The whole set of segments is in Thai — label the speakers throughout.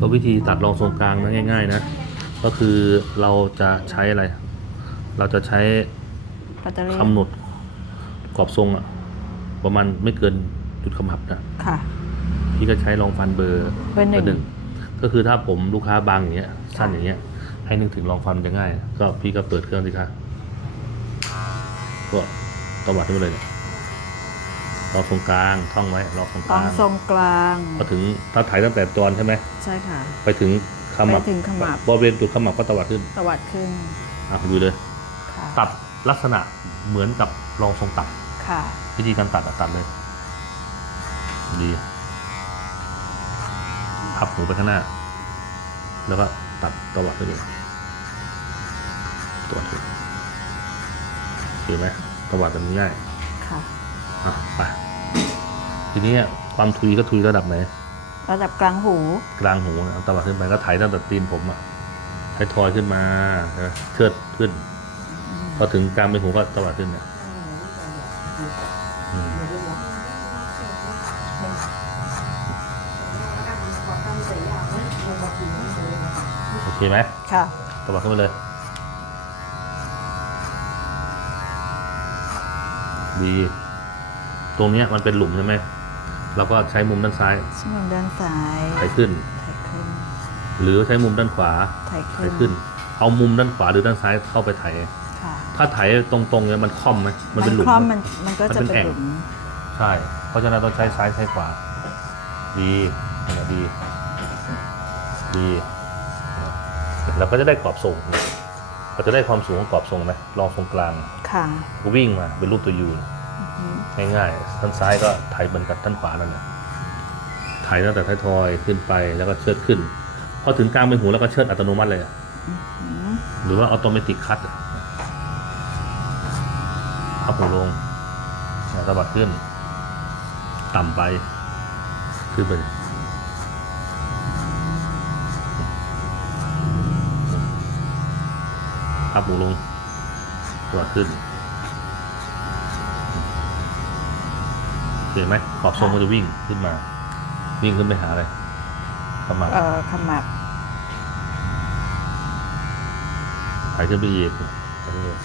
Speaker 1: ก็วิธีตัดรองทรงกลางนะง่าย ๆ นะ ก็คือเราจะใช้อะไร เราจะใช้
Speaker 2: แบตเตอรี่
Speaker 1: คำหนดกรอบทรงอะประมาณไม่เกินจุดขมับนะ
Speaker 2: ค่ะ
Speaker 1: พี่ก็ใช้รองฟันเบอร์
Speaker 2: เบอร์หนึ่ง
Speaker 1: ก็คือถ้าผมลูกค้าบางอย่างเงี้ยสั้นอย่างเงี้ย ให้นึกถึงรองฟันมันจะง่าย ก็พี่ก็เปิดเครื่องสิคะก็ตวัดขึ้นไปเลยเนี่ย รองตรงกลางท่องไว้รองตรงก
Speaker 2: ตอ
Speaker 1: ลางง
Speaker 2: ทรงกลาง
Speaker 1: พอถึงถ้าถ่ายตั้งแต่จอนใช่ไหม
Speaker 2: ใช่ค่ะ
Speaker 1: ไปถึงขมับ
Speaker 2: ไปถึงขมับ
Speaker 1: บริเวณจุดขมับก็ตวัดขึ้น
Speaker 2: ตวัดขึ้น
Speaker 1: อะดูเลย
Speaker 2: ค่ะ
Speaker 1: ตัดลักษณะเหมือนกับรองทรงตัด
Speaker 2: ค่ะ
Speaker 1: วิธีการตัดอะตัดเลย ดีพับหูไปข้างหน้า แล้วก็ตัดตวัดไปเลยตวัดขึ้นเห็นไหมตวัดมันง่าย
Speaker 2: ค่ะ
Speaker 1: อะไปทีนี้ความทุยก็ทุยระดับไหน
Speaker 2: ระดับกลางหู
Speaker 1: กลางหูนะเอาตวัดขึ้นไปก็ไถตั้งแต่ตีนผมอะไถทอยขึ้นมานะเชิดขึ้น พอถึงกลางใบหูก็ตวัดขึ้นเนี่ยอืมโอเคไหม
Speaker 2: ค่ะ
Speaker 1: ตวัดขึ้นไปเลย ดี ตรงเนี้ยมันเป็นหลุมใช่ไหมเราก็ใช้มุมด้านซ้าย
Speaker 2: ชิมด้านซ้าย
Speaker 1: ไถขึ้น
Speaker 2: ไถขึ้น
Speaker 1: หรือใช้มุมด้านขวา
Speaker 2: ไถ
Speaker 1: ไถ
Speaker 2: ขึ้น
Speaker 1: ขึ้นเอามุมด้านขวาหรือด้านซ้ายเข้าไปไถ
Speaker 2: ค่ะ
Speaker 1: ถ้าไถตรงๆเนี่ยมันค่อมไหมมันเป็นหลุม
Speaker 2: คล่อม
Speaker 1: ไหม
Speaker 2: มันมันก็
Speaker 1: มัน
Speaker 2: จะ
Speaker 1: เป็น
Speaker 2: เป็น
Speaker 1: แอ่ง
Speaker 2: หลุม
Speaker 1: ใช่ เพราะฉะนั้นต้องใช้ซ้ายใช้ขวา ดีนั่นแหละดี ดีเราก็จะได้กรอบทรงเราจะได้ความสูงของกรอบทรงไหมลองทรงกลาง
Speaker 2: ค่ะ
Speaker 1: ก็วิ่งมาเป็นรูปตัวยู
Speaker 2: อืม
Speaker 1: ง่ายๆด้านซ้ายก็ไถเหมือนกับด้านขวานั่นแหละไถตั้งแต่ท้ายทอยขึ้นไปแล้วก็เชิดขึ้นพอถึงกลางใบหูแล้วก็เชิดอัตโนมัติเลยอะ
Speaker 2: อืม
Speaker 1: หรือว่าออโตเมติกคัตพับหูลงสะบัดขึ้น ต่ำไป ขึ้นไปพับหูลงสะบัดขึ้น เห็นไหมขอบทรงมันจะวิ่งขึ้นมา วิ่งขึ้นไปหาอะไรขมับ
Speaker 2: เอ่อขมับ
Speaker 1: ถ่ายขึ้นไปอีกไปเรื่อย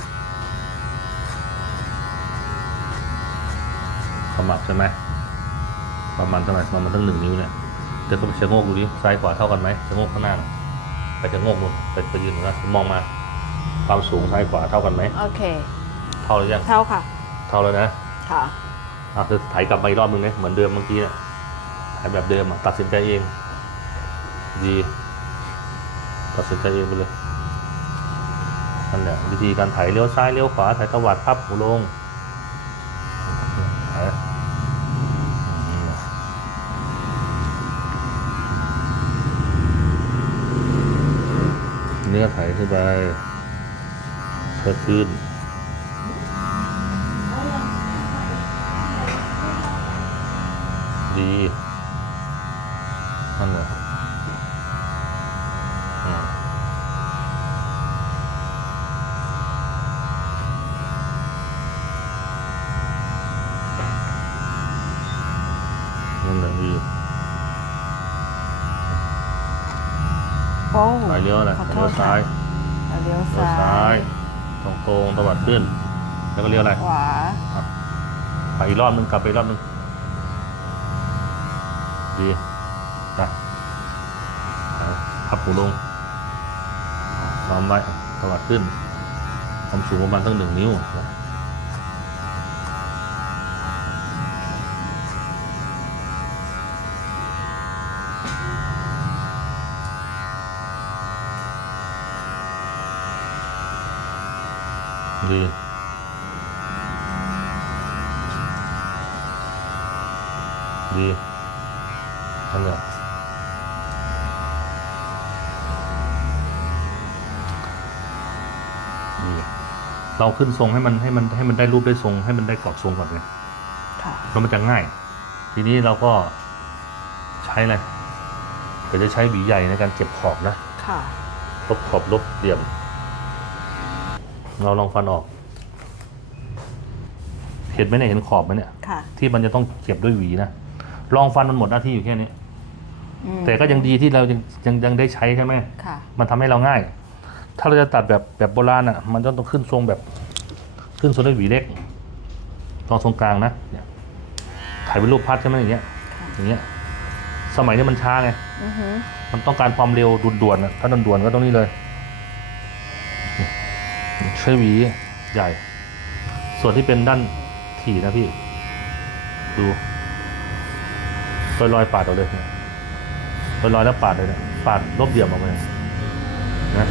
Speaker 1: ขมับใช่ไหมประมาณเท่าไหร่ประมาณตั้งหนึ่งนิ้วเนี่ยเดี๋ยวก็ไปชะโงกดูดิซ้ายขวาเท่ากันไหมชะโงกข้างหน้าน่ะไปชะโงกนู่นไปไปยืนตรงนั้นมองมา ความสูงซ้ายขวาเท่ากันไหม
Speaker 2: โอเค
Speaker 1: เท่าหรือยัง
Speaker 2: เท่าค่ะ
Speaker 1: เท่าแล้วนะ
Speaker 2: ค่ะ
Speaker 1: อะคือถ่ายกลับมาอีกรอบนึงเนี่ยเหมือนเดิมเมื่อกี้นี่ยถ่ายแบบเดิมอะตัดสินใจเอง ดี ตัดสินใจเองไปเลยนั่นแหละวิธีการถ่ายเลี้ยวซ้ายเลี้ยวขวาถ่ายตวัดพับหูลงถ่ายเนื้อถ่ายขึ้นไปเพิ่มขึ้น ดีนั่นแหละอืมนั่นแหละดี
Speaker 2: โอ้
Speaker 1: สายเลี้ยวอะไร
Speaker 2: ขอ
Speaker 1: สาย
Speaker 2: โท
Speaker 1: เลี้ยว
Speaker 2: ษ
Speaker 1: ซ้าย
Speaker 2: ค่ะเลี้ยว
Speaker 1: เลี้ยว
Speaker 2: ซ้า
Speaker 1: ซ้าย
Speaker 2: ย
Speaker 1: ตรงตรงๆตวัดขึ้น แล้วก็เลี้ยวอะไร
Speaker 2: ขวา
Speaker 1: ไปอีกรอบนึงกลับไปอีกรอบนึง ดีไปเอาพับหูลงซ้อมไว้ตวัดขึ้นความสูงประมาณตั้งหนึ่งนิ้วดีดี นั่นแหละดีเราขึ้นทรงให้มันให้มันให้มันได้รูปได้ทรง ให้มันได้กรอบทรงก่อนไง
Speaker 2: ค่ะ
Speaker 1: แล้วมันจะง่าย ทีนี้เราก็ใช้อะไรเดี๋ยวจะใช้หวีใหญ่ในการเก็บขอบนะ
Speaker 2: ค่ะ
Speaker 1: ลบขอบลบเหลี่ยม เราลองฟันออก เห็นไหมเนี่ยเห็นขอบไหมเนี่ย
Speaker 2: ค่ะ
Speaker 1: ที่มันจะต้องเก็บด้วยหวีนะ ลองฟันมันหมดหน้าที่อยู่แค่นี้
Speaker 2: อืม
Speaker 1: แต่ก็ยังดีที่เรายังยังยังได้ใช้ใช่ไหม
Speaker 2: ค่ะ
Speaker 1: มันทำให้เราง่าย ถ้าเราจะตัดแบบแบบโบราณอะ มันต้องต้องขึ้นทรงแบบ ขึ้นทรงด้วยหวีเล็กตอนทรงกลางนะเนี่ยถ่ายเป็นรูปพัดใช่ไหมอย่างเงี้ย
Speaker 2: ค่ะ
Speaker 1: อย่างเงี้ย สมัยนี้มันช้าไง
Speaker 2: อือหือ
Speaker 1: มันต้องการความเร็วด่วนๆนะถ้าด่วนๆก็ต้องนี่เลยใช้หวีใหญ่ ส่วนที่เป็นด้านถี่นะพี่ ดูรอยรอยๆปาดเอาเลยเนี่ย รอยรอยๆแล้วปาดเลยเนี่ยปาดลบเหลี่ยมออกไปนะ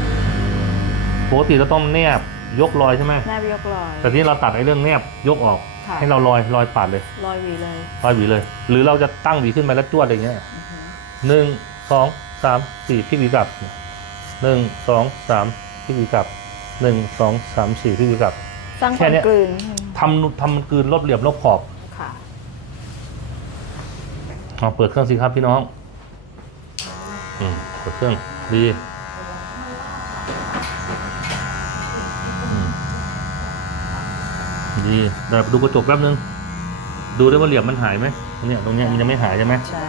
Speaker 1: ปกติเราต้องแนบยกรอยใช่ไหม
Speaker 2: แนบยกรอย
Speaker 1: แต่ทีนี้เราตัดไอ้เรื่องแนบยกออก
Speaker 2: ค่ะ
Speaker 1: ให้เราลอยลอยปาดเลย
Speaker 2: รอยหวีเลย
Speaker 1: ลอยหวีเลย หรือเราจะตั้งหวีขึ้นไปแล้วจวดอะไรเงี้ย
Speaker 2: อือหือ
Speaker 1: หนึ่งสองสามสี่พลิกหวีกลับหนึ่งสองสามพลิกหวีกลับหนึ่งสองสามสี่พลิกหวีกลับ
Speaker 2: สร้างค
Speaker 1: แค่
Speaker 2: วาม
Speaker 1: เนี้ย
Speaker 2: กลืน
Speaker 1: ทำทำมันกลืนลบเหลี่ยมลบขอบ
Speaker 2: ค่ะ
Speaker 1: เอาเปิดเครื่องสิครับพี่น้อง อืมเปิดเครื่องดีอืมดีแต่ดูกระจกแป๊บนึง ดูได้ว่าเหลี่ยมมันหายไหมตรงเนี้ยตรงเนี้ยมันยังไม่หายใช่ไหม
Speaker 2: ใช่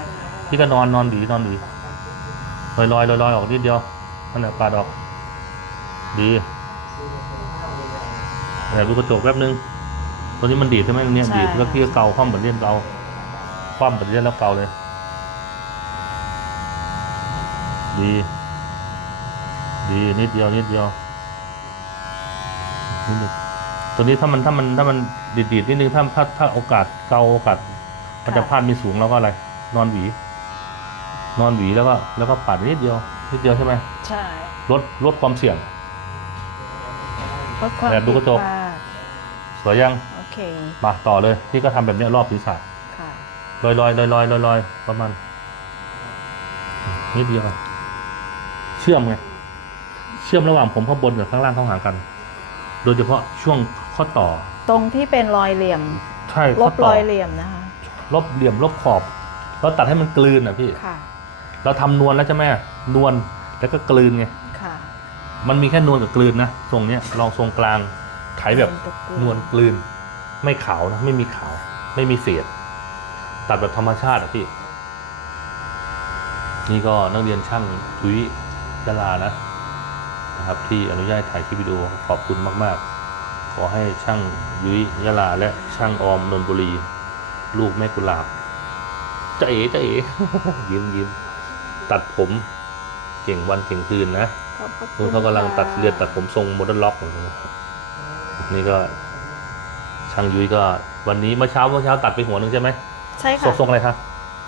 Speaker 1: พี่ก็นอนนอนหวีนอนหวีลอยลอยลอยลอยออกนิดเดียวนั่นแหละปาดออก ดีแต่ดูกระจกแป๊บนึงตัวนี้มันดีดใช่ไหมตรงเนี้ยดีดแล้วพี่ก็เกาคว่ำเหมือนเล่นเกาคว่ำเหมือนเล่นแล้วเกาเลย ดี ดีนิดเดียวนิดเดียวนิดเดียวตัวนี้ถ้ามันถ้ามันถ้ามันดีดดีดนิดนึงถ้าถ้าถ้าโอกาสเกาโอกาสมันจะพลาดมีสูงแล้วก็อะไร นอนหวี นอนหวีแล้วก็ แล้วก็ปัดนิดเดียวนิดเดียวใช่ไหม
Speaker 2: ใช่
Speaker 1: ลดลดความเสี่ยง
Speaker 2: ลดความ
Speaker 1: แบบดูกระจก
Speaker 2: ผิดพลาด
Speaker 1: สวยยัง
Speaker 2: โอเค
Speaker 1: มาต่อเลยพี่ก็ทำแบบเนี้ยรอบศีรษะ
Speaker 2: ค่ะ
Speaker 1: ลอยลอยลอยลอยลอยลอยประมาณนิดเดียวอะเชื่อมไงเชื่อมระหว่างผมข้างบนกับข้างล่างเข้าหากัน โดยเฉพาะช่วงข้อต่อ
Speaker 2: ตรงที่เป็นรอยเหลี่ยม
Speaker 1: ใช่
Speaker 2: ล
Speaker 1: ข้อบต่
Speaker 2: ร
Speaker 1: อ
Speaker 2: อยเหลี่ยมนะคะ
Speaker 1: ลบเหลี่ยมลบขอบ เราตัดให้มันกลืนอะพี่
Speaker 2: ค่ะ
Speaker 1: เราทำนวลแล้วใช่ไหมนวลแล้วก็กลืนไง
Speaker 2: ค่ะ
Speaker 1: มันมีแค่นวลกับกลืนนะทรงเนี้ยลองทรงกลางไถแบบนวลกลืน ไม่ขาวนะไม่มีขาว ไม่มีเศษ ตัดแบบธรรมชาติอะพี่ นี่ก็นักเรียนช่างทุย ยะลานะนะครับ ที่อนุญาตให้ถ่ายคลิปวิดีโอขอบคุณมาก ๆ ขอให้ช่างยุ้ยยะลา และช่างออมนนทบุรี ลูกแม่กุหลาบจะเอ๋จะเอ๋ยิ้มยิ้มตัดผมเก่งวันเก่งคืนนะ
Speaker 2: ขอบพระคุ
Speaker 1: นู่
Speaker 2: ณ
Speaker 1: นเขากำลังตัด
Speaker 2: ค่ะ
Speaker 1: เรียนตัดผมทรงโมเดิร์นล็อกอยู่นะครับนี่ก็ช่างยุ้ยก็ วันนี้เมื่อเช้าเมื่อเช้าตัดไปหัวหนึ่งใช่ไหม
Speaker 2: ใช่
Speaker 1: ทร
Speaker 2: ค่ะ
Speaker 1: งทรงอะไรคะ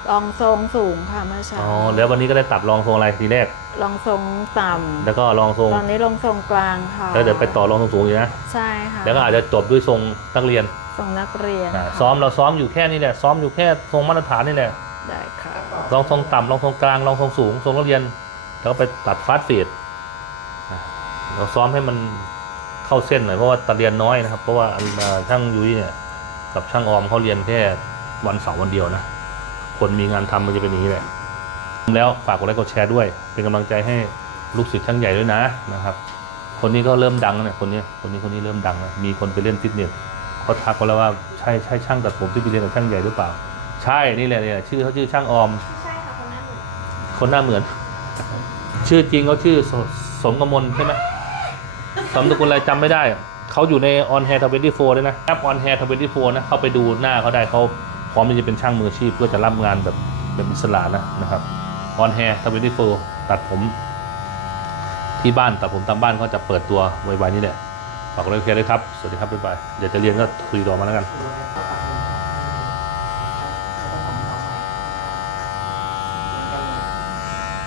Speaker 2: ลองทรงสูงค่ะเมื่อเช้า
Speaker 1: อ๋อแล้ววันนี้ก็ได้ตัดรองทรงอะไรทีแรก
Speaker 2: ลองทรงต่
Speaker 1: แล้วก็รองทรงำ
Speaker 2: ตอนนี้ลงทรงกลางค่ะ
Speaker 1: แล้วเดี๋ยวไปต่อรองทรงสูงอยู่นะ
Speaker 2: ใช่ค่ะ
Speaker 1: แล้วก็อาจจะจบด้วยทรงนักเรียน
Speaker 2: ทรงนักเรียน
Speaker 1: อ่า
Speaker 2: ค่ะ
Speaker 1: ซ้อมเราซ้อมอยู่แค่นี้แหละซ้อมอยู่แค่ทรงมาตรฐานนี่แหละ
Speaker 2: ได้ค่ะ
Speaker 1: ลองทรงต่ำลองทรงกลางลองทรงสูงทรงนักเรียน แล้วก็ไปตัดฟาสต์เฟดอะเราซ้อมให้มันเข้าเส้นหน่อยเพราะว่าตัดเรียนน้อยนะครับ เพราะว่าอันอ่าช่างยุ้ยเนี่ยกับช่างออมเขาเรียนแค่วันเสาร์วันเดียวนะ คนมีงานทำมันจะเป็นอย่างนี้แหละแล้วฝากกดไลค์กดแชร์ด้วย เป็นกำลังใจให้ลูกศิษย์ช่างใหญ่ด้วยนะนะครับ คนนี้ก็เริ่มดังแล้วเนี่ยคนนี้คนนี้คนนี้เริ่มดังแล้วมีคนไปเล่นฟิตเนสเขาทักมาแล้วว่าใช่ใช่ช่างตัดผมที่ไปเรียนกับช่างใหญ่หรือเปล่า ใช่นี่แหละเนี่ยชื่อเขาชื่อช่างออม
Speaker 3: ใช่ค่ะคนนั้นเหมือน
Speaker 1: คนหน้าเหมือน ชื่อจริงเขาชื่อสสมกมลใช่ไหมสมสกุลอะไรจำไม่ได้เขาอยู่ใน On Hair 24ด้วยนะแอป On Hair 24นะเข้าไปดูหน้าเขาได้เขาพ ร้อมที่จะเป็นช่างมืออาชีพเพื่อจะรับงานแบบแบบอิสระนะนะครับ On Hair 24ตัดผมที่บ้านตัดผมตามบ้านก็จะเปิดตัวไวๆนี่แหละฝากไลค์กดแชร์ด้วยครับ สวัสดีครับบ๊ายบายเดี๋ยวจะเรียนก็คุยต่อมาแล้วกัน